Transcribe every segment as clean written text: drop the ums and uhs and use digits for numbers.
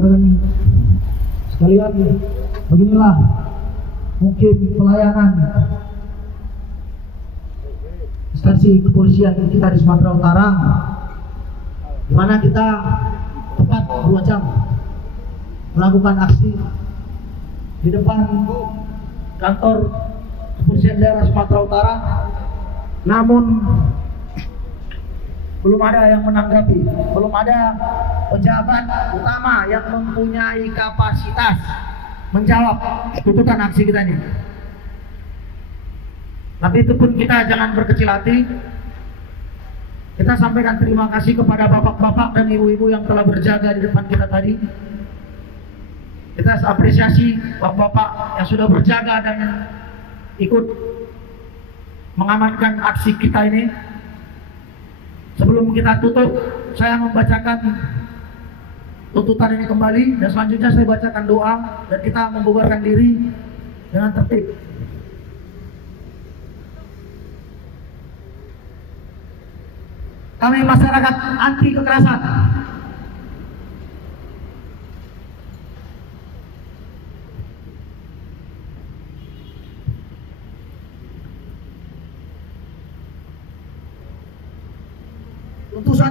saudara-saudara sekalian, beginilah mungkin pelayanan instansi kepolisian kita di Sumatera Utara, di mana kita tepat 2 jam melakukan aksi di depan kantor kepolisian daerah Sumatera Utara, namun belum ada yang menanggapi, belum ada pejabat utama yang mempunyai kapasitas menjawab tuntutan aksi kita ini. Tapi itu pun kita jangan berkecil hati. Kita sampaikan terima kasih kepada bapak-bapak dan ibu-ibu yang telah berjaga di depan kita tadi. Kita apresiasi bapak-bapak yang sudah berjaga dan ikut mengamankan aksi kita ini. Sebelum kita tutup, saya membacakan tuntutan ini kembali, dan selanjutnya saya bacakan doa dan kita membubarkan diri dengan tertib. Kami masyarakat anti kekerasan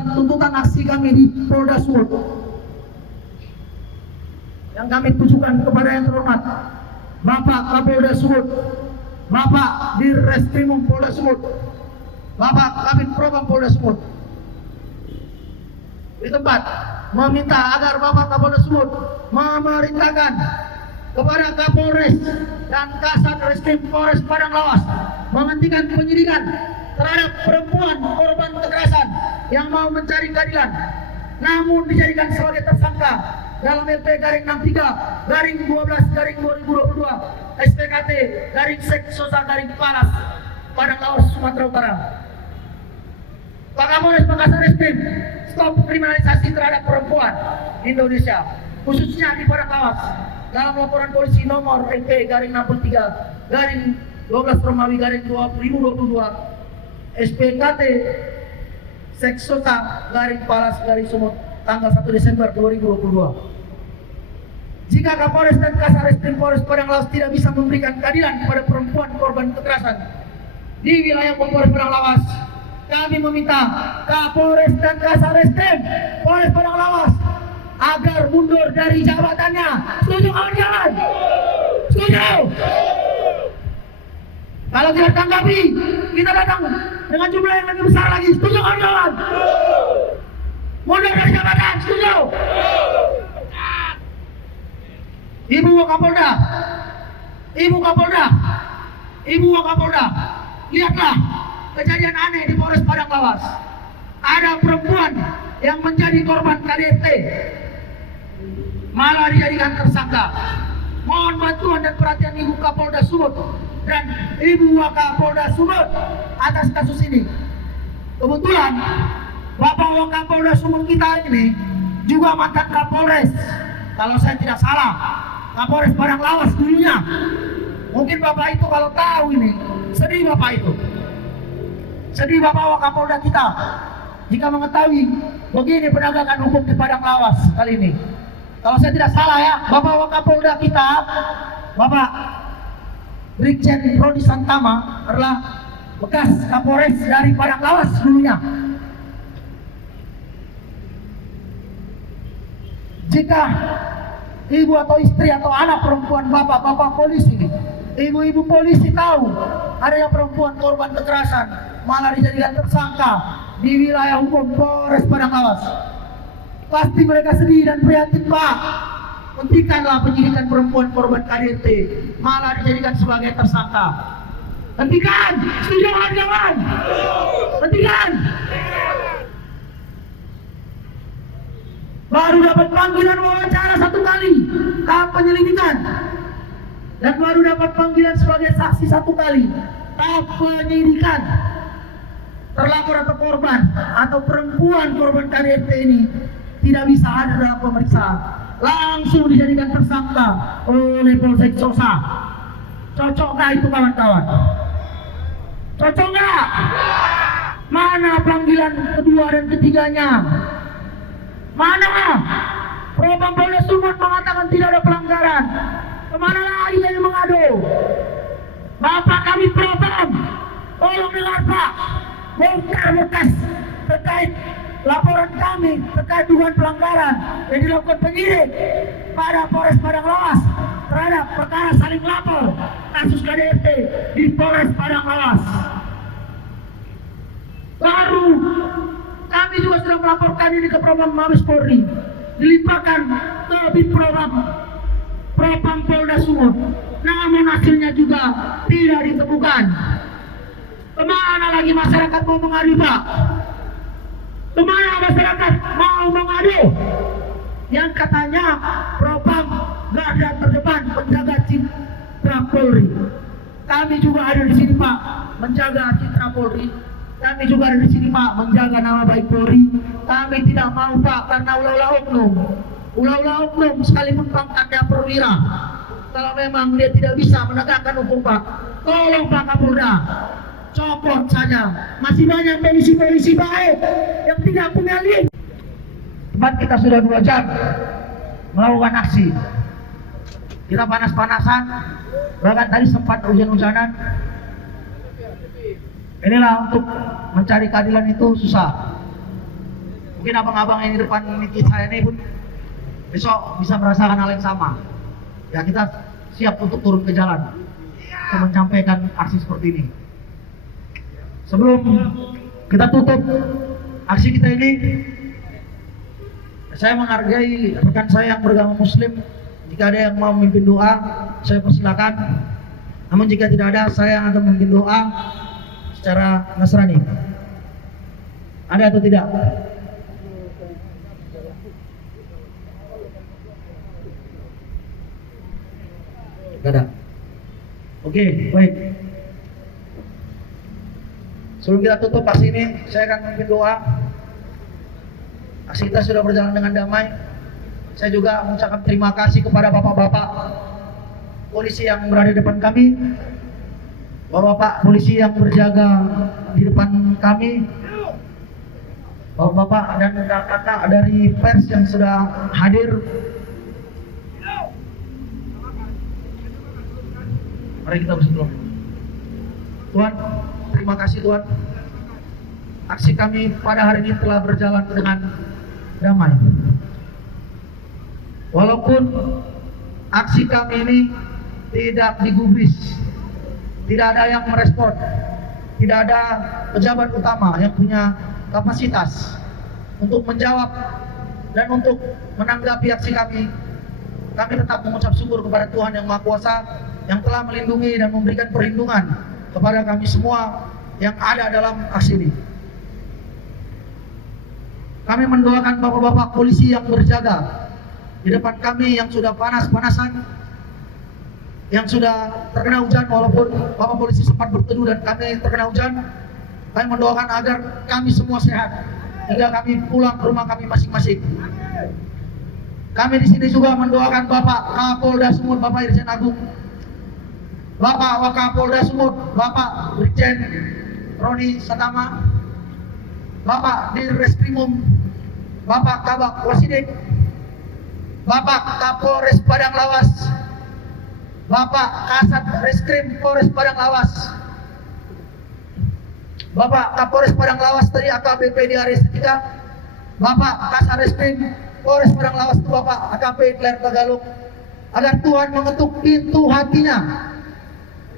tuntutan aksi kami di Polda Sumut yang kami tujukan kepada yang terhormat Bapak Kapolda Sumut, Bapak Dirreskrimum Polda Sumut, Bapak Kabid Propam Polda Sumut, di tempat meminta agar Bapak Kapolda Sumut memerintahkan kepada Kapolres dan Kasat Reskrim Polres Padang Lawas menghentikan penyidikan terhadap perempuan korban kekerasan yang mau mencari keadilan namun dijadikan sebagai tersangka dalam LP garing 63 garing 12 garing 2022 SPKT garing Seksosa garing Palas Padang Lawas Sumatera Utara. Pak Kapolres, Pak Kasat Reskrim, stop kriminalisasi terhadap perempuan di Indonesia, khususnya di Padang Lawas. Dalam laporan polisi nomor LP garing 63 garing 12 Romawi garing 2022 SPKT Seksota garing Palas garing Sumut tanggal 1 Desember 2022. Jika Kapolres dan Kasat Reskrim Polres Padang Lawas tidak bisa memberikan keadilan kepada perempuan korban kekerasan di wilayah Polres Padang Lawas, kami meminta Kapolres dan Kasat Reskrim Polres Padang Lawas agar mundur dari jabatannya. Setuju kawan-kawan? Setuju? Kalau tidak tanggapi, kita datang dengan jumlah yang lebih besar lagi. Setuju kawan-kawan? Mundur dari jabatan. Setuju? Ibu Wakapolda, Ibu Kapolda, Ibu Wakapolda, lihatlah kejadian aneh di Polres Padang Lawas. Ada perempuan yang menjadi korban KDRT malah dijadikan tersangka. Mohon bantuan dan perhatian Ibu Kapolda Sumut dan Ibu Wakapolda Sumut atas kasus ini. Kebetulan Bapak Wakapolda Sumut kita ini juga mantan Kapolres, kalau saya tidak salah, Kapolres Padang Lawas dulunya. Mungkin Bapak itu kalau tahu ini, sedih Bapak itu. Sedih Bapak Wakapolda kita jika mengetahui begini penegakan hukum di Padang Lawas kali ini. Kalau saya tidak salah ya, Bapak Wakapolda kita, Bapak Brigjen Rodi Santama adalah bekas Kapolres dari Padang Lawas dulunya. Jika ibu atau istri atau anak perempuan bapak polisi, ibu-ibu polisi tahu adanya perempuan korban kekerasan malah dijadikan tersangka di wilayah hukum Polres Padang Lawas, pasti mereka sedih dan prihatin. Pak, hentikanlah penyidikan perempuan korban KDRT malah dijadikan sebagai tersangka. Hentikan. Setuju kawan-kawan? Hentikan. Baru dapat panggilan wawancara 1 kali tahap penyelidikan, dan baru dapat panggilan sebagai saksi 1 kali tahap penyidikan. Terlapor atau korban atau perempuan korban KDRT ini tidak bisa hadir dalam pemeriksaan, langsung dijadikan tersangka oleh Polsek Sosa. Cocok nggak itu kawan-kawan? Cocok nggak? Mana panggilan kedua dan ketiganya? Mana Propam Polda Sumut mengatakan tidak ada pelanggaran. Kemana lagi yang mengadu? Bapak kami Propam, tolong dengar Pak, bongkar bekas terkait laporan kami terkait dugaan pelanggaran yang dilakukan penyidik pada Polres Padang Lawas terhadap perkara saling lapor kasus KDRT di Polres Padang Lawas. Baru kami juga sudah melaporkan ini ke Propam Mabes Polri, dilimpahkan ke Bipropam Polda Sumut, namun hasilnya juga tidak ditemukan. Kemana lagi masyarakat mau mengadu Pak? Kemana masyarakat mau mengadu? Yang katanya Propam garda terdepan menjaga citra Polri. Kami juga ada di sini Pak, menjaga citra Polri. Kami juga ada di sini Pak, menjaga nama baik Polri. Kami tidak mau Pak, karena ulah-ulah oknum. Ulah-ulah oknum sekalipun pangkatnya perwira. Kalau memang dia tidak bisa menegakkan hukum Pak, tolong Pak Kapolda, copot saja. Masih banyak polisi-polisi baik yang tidak punya link. Tempat kita sudah 2 jam melakukan aksi. Kita panas-panasan, bahkan tadi sempat hujan-hujanan. Inilah untuk mencari keadilan itu susah. Mungkin abang-abang yang di depan saya ini pun besok bisa merasakan hal yang sama. Ya kita siap untuk turun ke jalan untuk menyampaikan aksi seperti ini. Sebelum kita tutup aksi kita ini, saya menghargai rekan saya yang beragama Muslim. Jika ada yang mau memimpin doa, saya persilakan. Namun jika tidak ada, saya akan memimpin doa secara Nasrani. Ada atau tidak? Tidak ada. Oke, baik. Sebelum kita tutup aksi ini, saya akan memimpin doa. Aksi kita sudah berjalan dengan damai. Saya juga mengucapkan terima kasih kepada bapak-bapak polisi yang berada di depan kami, bapak-bapak polisi yang berjaga di depan kami, bapak-bapak dan kakak dari pers yang sudah hadir. Mari kita bersyukur. Tuhan, terima kasih Tuhan. Aksi kami pada hari ini telah berjalan dengan damai. Walaupun aksi kami ini tidak digubris, tidak ada yang merespon, tidak ada pejabat utama yang punya kapasitas untuk menjawab dan untuk menanggapi aksi kami tetap mengucap syukur kepada Tuhan yang Maha Kuasa yang telah melindungi dan memberikan perlindungan kepada kami semua yang ada dalam aksi ini. Kami mendoakan bapak-bapak polisi yang berjaga di depan kami yang sudah panas-panasan, yang sudah terkena hujan, walaupun bapak polisi sempat berteduh dan kami terkena hujan. Kami mendoakan agar kami semua sehat hingga kami pulang ke rumah kami masing-masing. Kami di sini juga mendoakan Bapak Kapolda Sumut, Bapak Irjen Agung, Bapak Wakapolda Sumut, Bapak Brigjen Roni Satama, Bapak Dirreskrimum, Bapak Kabak Wasidik, Bapak Kapolres Padang Lawas, Bapak Kasat Reskrim Polres Padang Lawas, Bapak Kapolres Padang Lawas tadi AKBP di Aris 3, Bapak Kasat Reskrim Polres Padang Lawas itu Bapak AKP Hitler Tagalog, agar Tuhan mengetuk pintu hatinya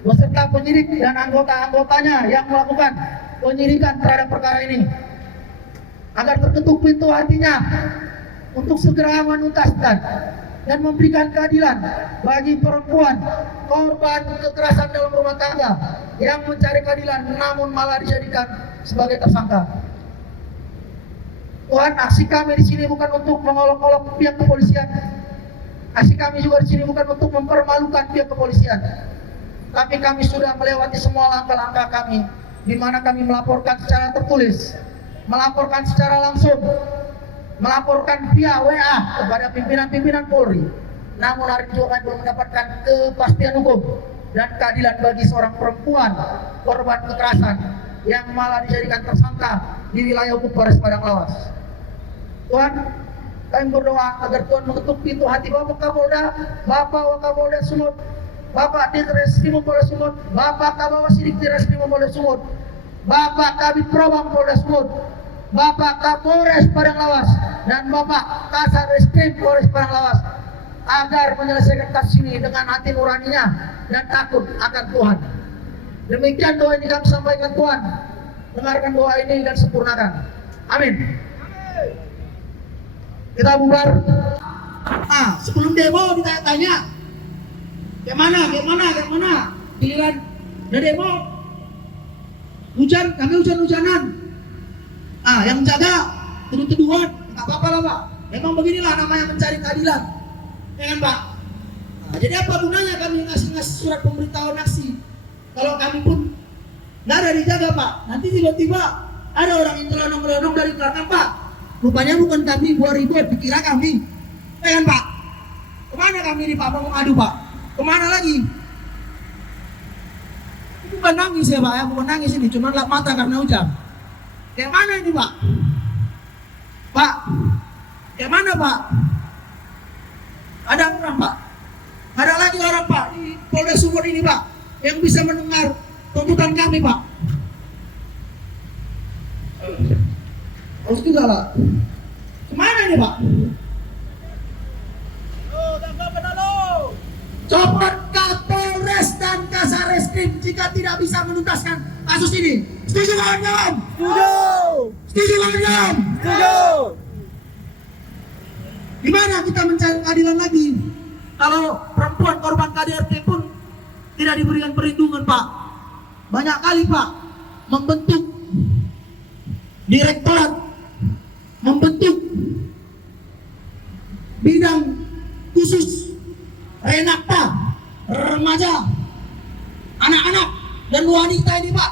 beserta penyidik dan anggota-anggotanya yang melakukan penyidikan terhadap perkara ini, agar terketuk pintu hatinya untuk segera menuntaskan dan memberikan keadilan bagi perempuan korban kekerasan dalam rumah tangga yang mencari keadilan namun malah dijadikan sebagai tersangka. Tuhan, aksi kami di sini bukan untuk mengolok-olok pihak kepolisian. Aksi kami juga di sini bukan untuk mempermalukan pihak kepolisian. Tapi kami sudah melewati semua langkah-langkah kami, di mana kami melaporkan secara tertulis, melaporkan secara langsung, melaporkan via WA kepada pimpinan-pimpinan Polri. Namun hari ini juga kami belum mendapatkan kepastian hukum dan keadilan bagi seorang perempuan korban kekerasan yang malah dijadikan tersangka di wilayah hukum Polres Padang Lawas. Tuhan, kami berdoa agar Tuhan mengetuk pintu hati Bapak Kapolda, Bapak Wakapolda Sumut, Bapak Ditreskrim Polda Sumut, Bapak Kabawasidik Ditreskrim Polda Sumut, Bapak Kabid Propam Polda Sumut, Bapak Kapolres Padang Lawas, dan Bapak Kasat Reskrim Polres Padang Lawas, agar menyelesaikan kasus ini dengan hati nuraninya dan takut akan Tuhan. Demikian doa ini kami sampaikan Tuhan. Dengarkan doa ini dan sempurnakan. Amin. Kita bubar. Sebelum demo ditanya-tanya, Gimana? Giliran udah demo, kami hujan-hujanan. Yang jaga tuduh-tuduhan, nggak apa-apa lah Pak. Memang beginilah namanya mencari keadilan, ya kan Pak? Jadi apa gunanya kami ngasih surat pemberitahuan aksi kalau kami pun nggak ada dijaga Pak? Nanti tiba-tiba ada orang yang terlonong-lonong dari belakang Pak. Rupanya bukan kami buat ribut, dikira kami, ya kan Pak? Kemana kami ini Pak mau ngadu Pak? Kemana lagi? Bukan nangis ya Pak ya, bukan nangis ini, cuma lap mata karena hujan. Kayak mana ini Pak? Pak, kayak mana Pak? Ada orang Pak? Ada lagi orang Pak di Polda Sumut ini Pak yang bisa mendengar tuntutan kami Pak. Harus juga Pak. Kemana ini Pak? Copot Kapolres dan Kasat Reskrim jika tidak bisa menuntaskan kasus ini. Setuju kawan-kawan? Setuju kawan-kawan? Setuju. Gimana kita mencari keadilan lagi kalau perempuan korban KDRT pun tidak diberikan perlindungan Pak? Banyak kali Pak membentuk direktorat, membentuk bidang khusus renakta remaja, anak-anak dan wanita ini Pak.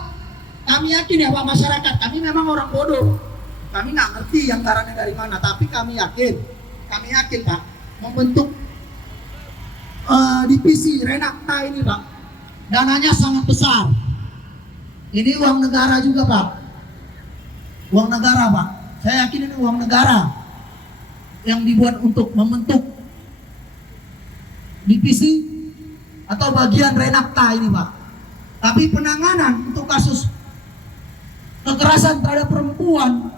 Kami yakin ya Pak, masyarakat kami memang orang bodoh, kami nggak ngerti yang caranya dari mana, tapi kami yakin Pak membentuk divisi renakta ini Pak, dananya sangat besar. Ini uang negara juga Pak, uang negara Pak. Saya yakin ini uang negara yang dibuat untuk membentuk divisi atau bagian renakta ini Pak. Tapi penanganan untuk kasus kekerasan terhadap perempuan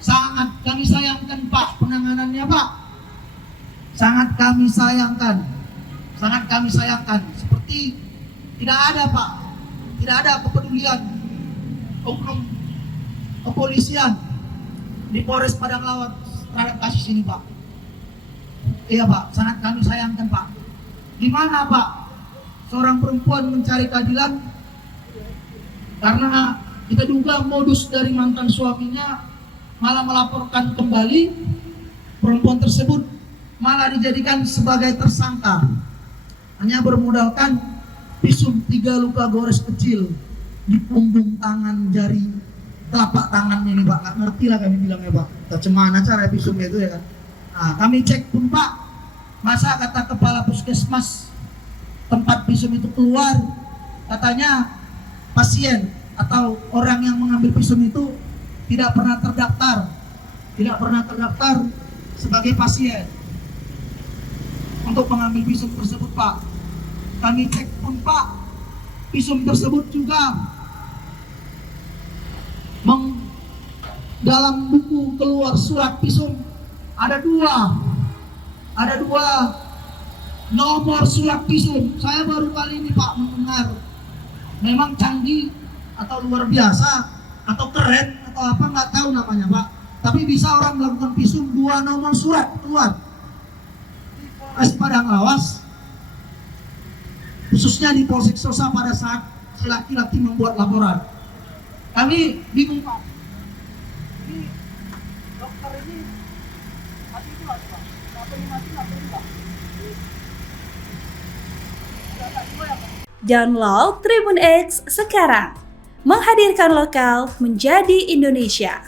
sangat kami sayangkan Pak, penanganannya Pak. Sangat kami sayangkan. Seperti tidak ada Pak, tidak ada kepedulian oknum kepolisian di Polres Padang Lawas terhadap kasus ini Pak. Iya Pak, sangat kami sayangkan Pak. Gimana Pak seorang perempuan mencari keadilan karena kita duga modus dari mantan suaminya malah melaporkan kembali perempuan tersebut, malah dijadikan sebagai tersangka, hanya bermodalkan visum 3 luka gores kecil di punggung tangan jari telapak tangannya ini Pak. Nggak ngerti lah kami bilangnya Pak, bagaimana cara visumnya itu ya kan. Nah, kami cek pun Pak, masa kata kepala puskesmas tempat visum itu keluar, katanya pasien atau orang yang mengambil visum itu tidak pernah terdaftar sebagai pasien untuk mengambil visum tersebut Pak. Kami cek pun Pak, visum tersebut juga dalam buku keluar surat visum ada dua nomor surat visum. Saya baru kali ini Pak mendengar, memang canggih atau luar biasa atau keren atau apa nggak tahu namanya Pak, tapi bisa orang melakukan visum 2 nomor surat keluar di Polres Padang Lawas, khususnya di Polsek Sosa pada saat si laki-laki membuat laporan. Kami bingung Pak, ini dokter ini mati itu Pak, kenapa ini mati nggak perlu Pak? Download Tribun X sekarang, menghadirkan lokal menjadi Indonesia.